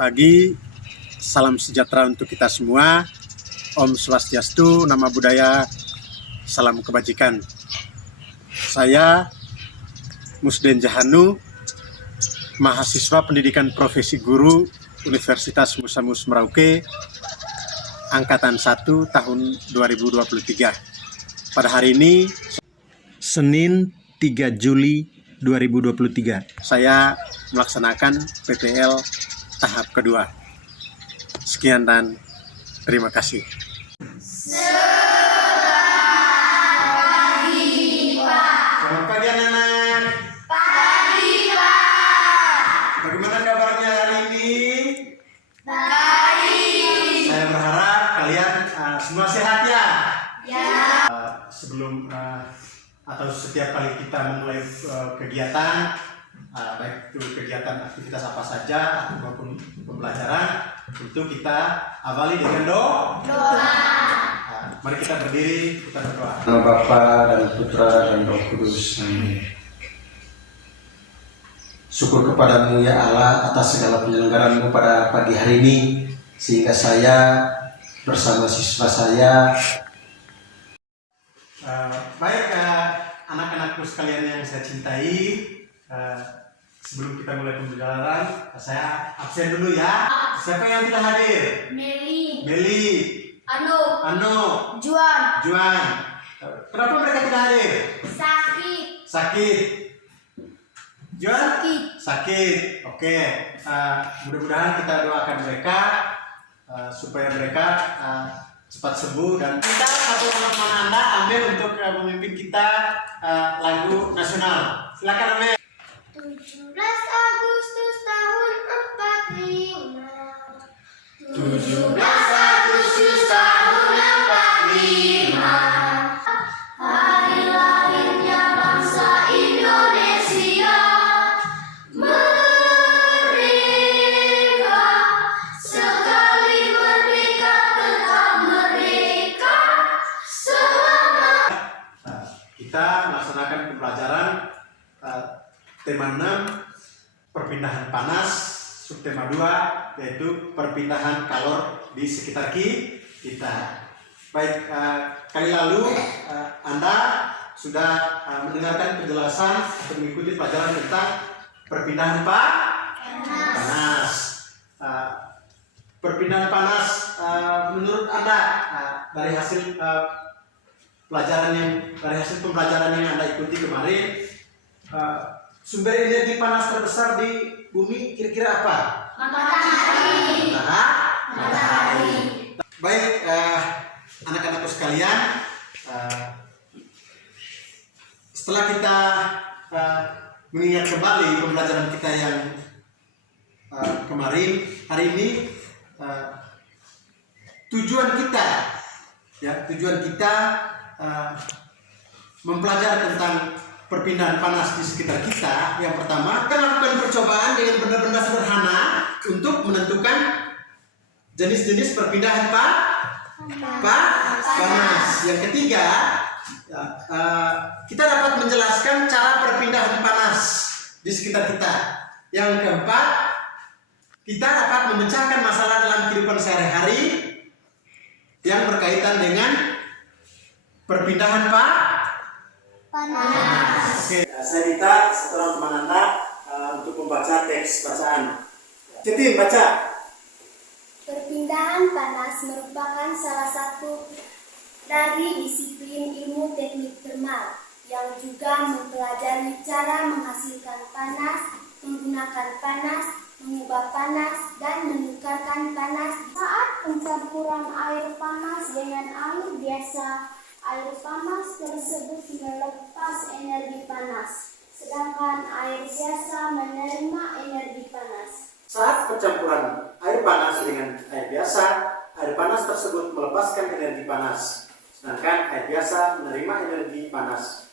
pagi, salam sejahtera untuk kita semua. Om Swastiastu, nama budaya, salam kebajikan. Saya Musden Jahanu, mahasiswa pendidikan profesi guru Universitas Musa Mus Merauke, angkatan 1 tahun 2023. Pada hari ini, Senin 3 Juli 2023, saya melaksanakan PPL tahap kedua. Sekian dan terima kasih. Selamat pagi anak-anak. Pagi, Pak. Bagaimana kabarnya hari ini? Baik. Saya berharap kalian semua sehat ya. Ya. Sebelum atau setiap kali kita memulai kegiatan, baik itu kegiatan aktivitas apa saja maupun pembelajaran, tentu kita awali dengan doa. Mari kita berdiri, kita berdoa. Nama Bapa dan Putra dan Roh Kudus. Amin. Syukur kepadamu ya Allah atas segala penyelenggaraan-Mu pada pagi hari ini, sehingga saya bersama siswa saya. Baik anak-anakku sekalian yang saya cintai, sebelum kita mulai pembelajaran, saya absen dulu ya. Siapa yang tidak hadir? Meli, Ano, Juan. Kenapa mereka tidak hadir? Sakit. Juan? Sakit. Oke. Mudah-mudahan kita doakan mereka supaya mereka cepat sembuh, dan kita satu teman Anda ambil untuk memimpin kita lagu nasional. Silakan ambil. 17 Agustus tahun 45. 17 Agustus tahun 45. Hari lahirnya bangsa Indonesia. Merdeka, sekali merdeka tetap merdeka. Selamat. Kita melaksanakan pembelajaran tema 6, perpindahan panas, subtema 2, yaitu perpindahan kalor di sekitar kita. Baik, kali lalu Anda sudah mendengarkan penjelasan atau mengikuti pelajaran tentang perpindahan panas. Perpindahan panas menurut Anda dari hasil pembelajaran yang Anda ikuti kemarin, sumber energi panas terbesar di bumi kira-kira apa? Matahari. Baik, anak-anakku sekalian, setelah kita mengingat kembali pembelajaran kita yang kemarin, hari ini tujuan kita mempelajari tentang perpindahan panas di sekitar kita. Yang pertama, kita lakukan percobaan dengan benda-benda sederhana untuk menentukan jenis-jenis perpindahan panas. Yang ketiga, kita dapat menjelaskan cara perpindahan panas di sekitar kita. Yang keempat, kita dapat memecahkan masalah dalam kehidupan sehari-hari yang berkaitan dengan perpindahan panas. Oke, saya minta satu orang teman Anda untuk membaca teks bacaan. Jadi baca. Perpindahan panas merupakan salah satu dari disiplin ilmu teknik termal yang juga mempelajari cara menghasilkan panas, menggunakan panas, mengubah panas, dan menukarkan panas. Saat pencampuran air panas dengan air biasa, air panas tersebut melepas energi panas, sedangkan air biasa menerima energi panas. Saat percampuran air panas dengan air biasa, air panas tersebut melepaskan energi panas, sedangkan air biasa menerima energi panas,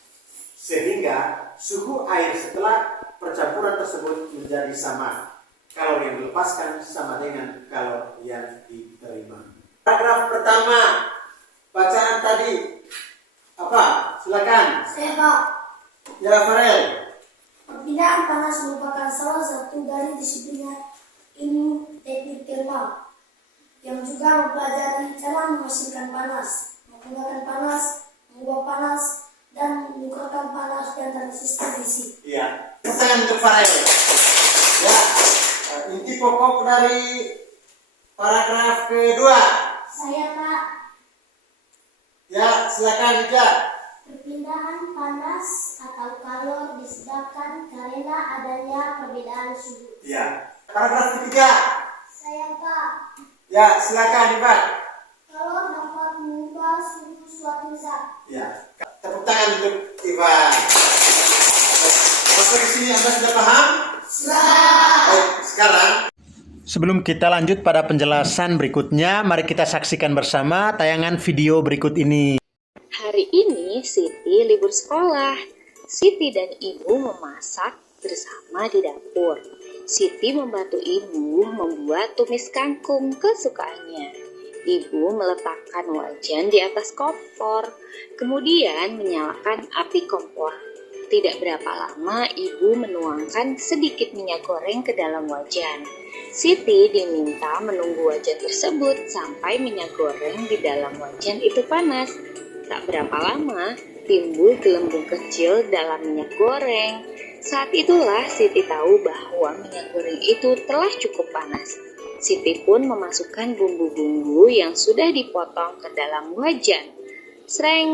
sehingga suhu air setelah percampuran tersebut menjadi sama. Kalori yang dilepaskan sama dengan kalori yang diterima. Paragraf pertama, bacaan tadi apa? Silakan. Sebab Ya, Farel. perpindahan panas merupakan salah satu dari disiplin ilmu teknik termal, yang juga mempelajari cara menghasilkan panas, menggunakan panas, mengubah panas, dan mengukurkan panas dan transistor DC. Iya. Pertanyaan untuk Farel. Ya, inti pokok dari paragraf kedua. Saya Pak, Ya, silakan Ija. perpindahan panas atau kalor disebabkan karena adanya perbedaan suhu. Ya. Paragraf ketiga. Saya Pak, Ya, silakan Ivan. kalor dapat mengubah suhu suatu zat. Ya. Tepuk tangan untuk Ivan. Sampai di sini Anda sudah paham? Baik, sekarang sebelum kita lanjut pada penjelasan berikutnya, mari kita saksikan bersama tayangan video berikut ini. Hari ini Siti libur sekolah. Siti dan ibu memasak bersama di dapur. Siti membantu ibu membuat tumis kangkung kesukaannya. Ibu meletakkan wajan di atas kompor, kemudian menyalakan api kompor. Tidak berapa lama ibu menuangkan sedikit minyak goreng ke dalam wajan. Siti diminta menunggu wajan tersebut sampai minyak goreng di dalam wajan itu panas. Tak berapa lama, timbul gelembung kecil dalam minyak goreng. Saat itulah Siti tahu bahwa minyak goreng itu telah cukup panas. Siti pun memasukkan bumbu-bumbu yang sudah dipotong ke dalam wajan. Sreng,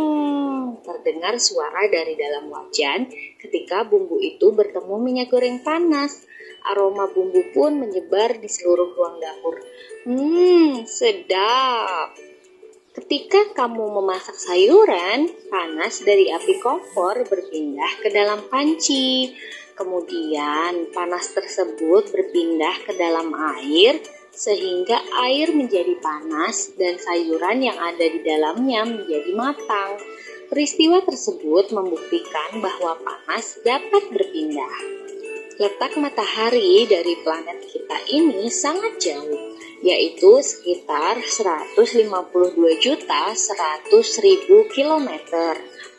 terdengar suara dari dalam wajan ketika bumbu itu bertemu minyak goreng panas. Aroma bumbu pun menyebar di seluruh ruang dapur. Sedap. Ketika kamu memasak sayuran, panas dari api kompor berpindah ke dalam panci. Kemudian panas tersebut berpindah ke dalam air sehingga air menjadi panas dan sayuran yang ada di dalamnya menjadi matang. Peristiwa tersebut membuktikan bahwa panas dapat berpindah. Letak matahari dari planet kita ini sangat jauh, yaitu sekitar 152.100.000 km.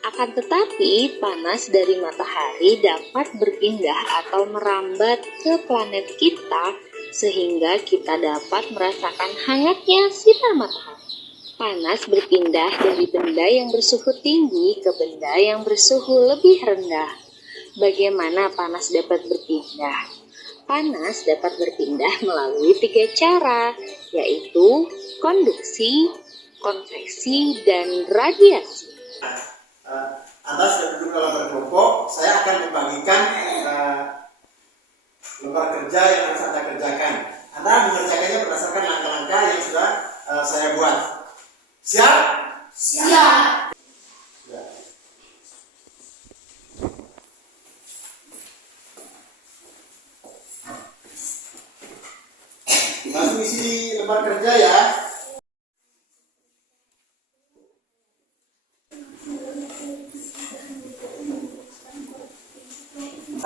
Akan tetapi, panas dari matahari dapat berpindah atau merambat ke planet kita sehingga kita dapat merasakan hangatnya sinar matahari. Panas berpindah dari benda yang bersuhu tinggi ke benda yang bersuhu lebih rendah. Bagaimana panas dapat berpindah? Panas dapat berpindah melalui 3 cara, yaitu konduksi, konveksi, dan radiasi. Anda sudah duduk dalam berkelompok, saya akan membagikan lembar kerja yang harus Anda kerjakan. Anda mengerjakannya berdasarkan langkah-langkah yang sudah saya buat. Siap? Siap. Ya. Langsung isi lembar kerja ya.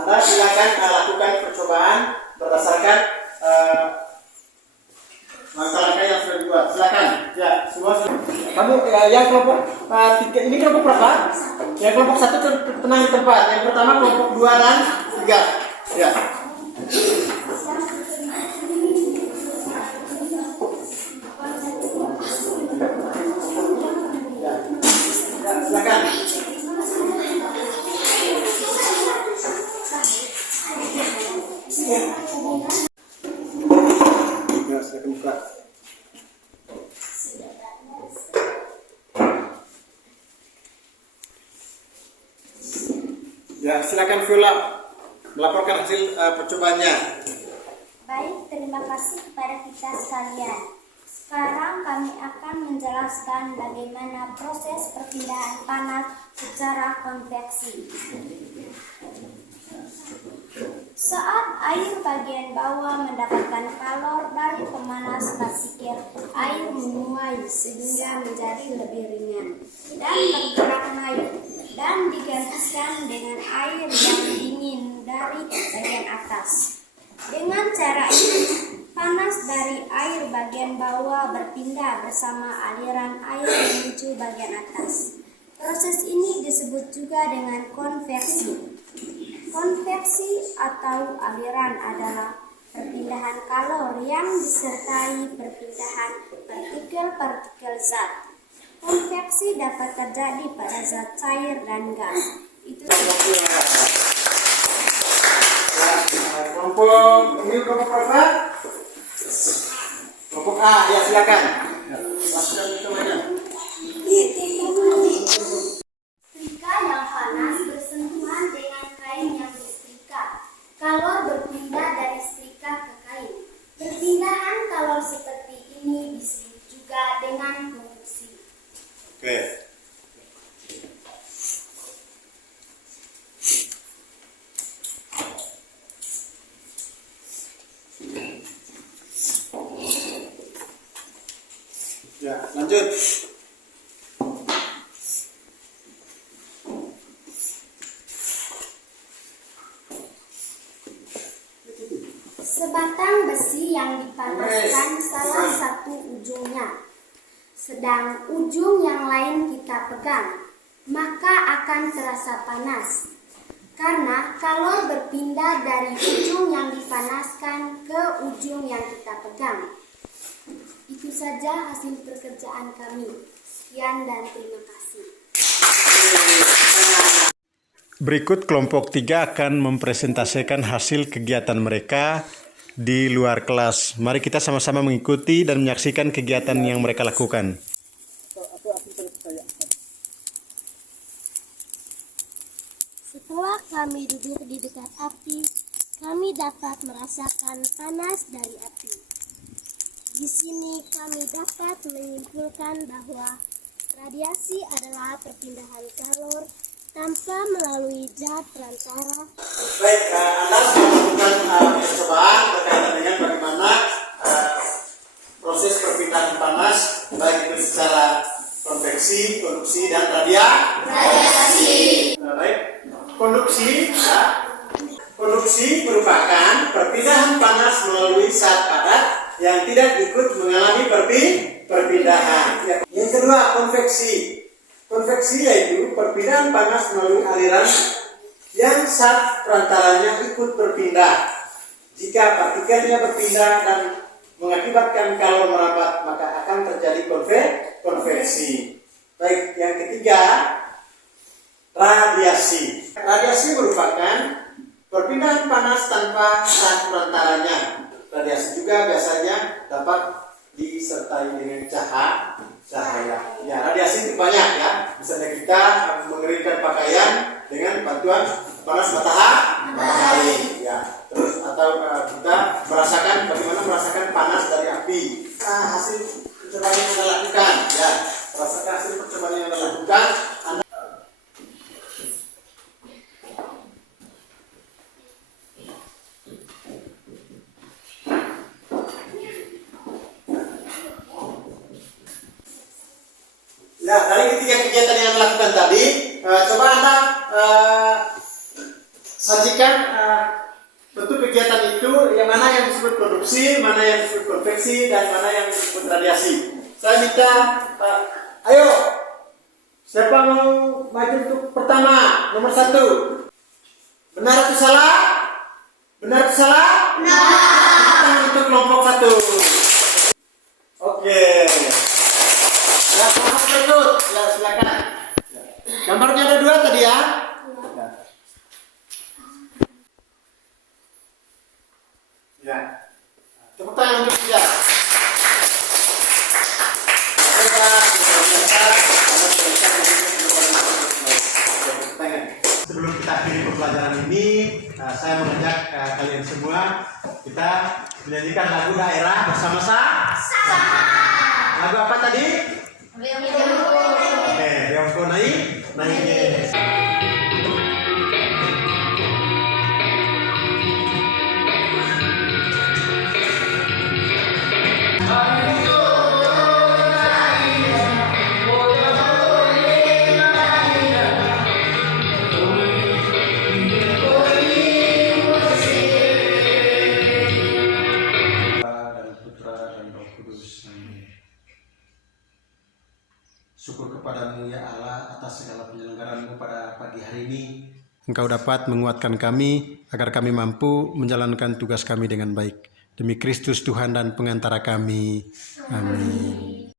Anda silakan lakukan percobaan berdasarkan langkah-langkah yang sudah dibuat. Silakan. Ya, semua. Kamu yang kelompok 3 ini kelompok berapa? Yang kelompok 1 tenang di tempat. Yang pertama kelompok 2 dan 3. Ya. Silakan. Ya, silakan buka. Ya, silakan Viola melaporkan hasil percobaannya. Baik, terima kasih kepada kita sekalian. Sekarang kami akan menjelaskan bagaimana proses perpindahan panas secara konveksi. Saat air bagian bawah mendapatkan kalor dari pemanas partikel, air menguap sehingga menjadi lebih ringan dan bergerak naik dan digantikan dengan air yang dingin dari bagian atas. Dengan cara ini, panas dari air bagian bawah berpindah bersama aliran air menuju bagian atas. Proses ini disebut juga dengan konveksi. Konveksi atau aliran adalah perpindahan kalor yang disertai perpindahan partikel-partikel zat. Konveksi dapat terjadi pada zat cair dan gas. Itu Kelompok ini kelompok apa? Kelompok A, ya silakan. Masukkan itu mana? Setrika yang panas bersentuhan dengan kain yang disetrika. Kalor berpindah dari setrika ke kain. Perpindahan kalor seperti ini disebut juga dengan konduksi. Oke. Ya, lanjut. Sebatang besi yang dipanaskan salah satu ujungnya, sedang ujung yang lain kita pegang, maka akan terasa panas. Karena kalor berpindah dari ujung yang dipanaskan ke ujung yang kita pegang. Itu saja hasil pekerjaan kami. Sekian dan terima kasih. Berikut kelompok 3 akan mempresentasikan hasil kegiatan mereka di luar kelas. Mari kita sama-sama mengikuti dan menyaksikan kegiatan yang mereka lakukan. Setelah kami duduk di dekat api, kami dapat merasakan panas dari api. Di sini kami dapat menyimpulkan bahwa radiasi adalah perpindahan kalor tanpa melalui zat perantara. Baik, Anda sudah melakukan percobaan berkaitan dengan bagaimana proses perpindahan panas, baik itu secara konveksi, konduksi, dan radiasi. Baik, konduksi, ya. Konduksi merupakan perpindahan panas melalui zat padat yang tidak ikut mengalami perpindahan. Yang kedua, konveksi. Konveksi yaitu perpindahan panas melalui aliran yang zat perantaranya ikut berpindah. Jika partikelnya berpindah dan mengakibatkan kalor merambat, maka akan terjadi konveksi. Baik, yang ketiga, radiasi. Radiasi merupakan perpindahan panas tanpa zat perantaranya. Radiasi juga biasanya dapat disertai dengan cahaya. Ya, radiasi itu banyak ya. Misalnya kita mengeringkan pakaian dengan bantuan panas matahari. Ya. Terus atau kita merasakan panas dari api. Hasil percobaan yang Anda lakukan, ya. Berdasarkan hasil percobaan yang Anda lakukan, ya, dari ketiga kegiatan yang Anda lakukan tadi, coba Anda sajikan bentuk kegiatan itu, yang mana yang disebut produksi, mana yang disebut konveksi, dan mana yang disebut radiasi. Saya minta, ayo, siapa mau maju untuk pertama, nomor 1. Benar atau salah? Benar atau salah? Benar. Untuk kelompok 1. Oke. Ya, kelompok berikut. Ya, silakan. Gambarnya ada 2 tadi ya. Ya. Tepuk tangan untuk dia. Sebelum kita akhiri pembelajaran ini, saya mengajak kalian semua kita menyanyikan lagu daerah bersama-sama. Lagu apa tadi? Oke, Riongko naik. Syukur kepadamu ya Allah atas segala penyelenggaraan-Mu pada pagi hari ini, Engkau dapat menguatkan kami agar kami mampu menjalankan tugas kami dengan baik. Demi Kristus Tuhan dan pengantara kami. Amin.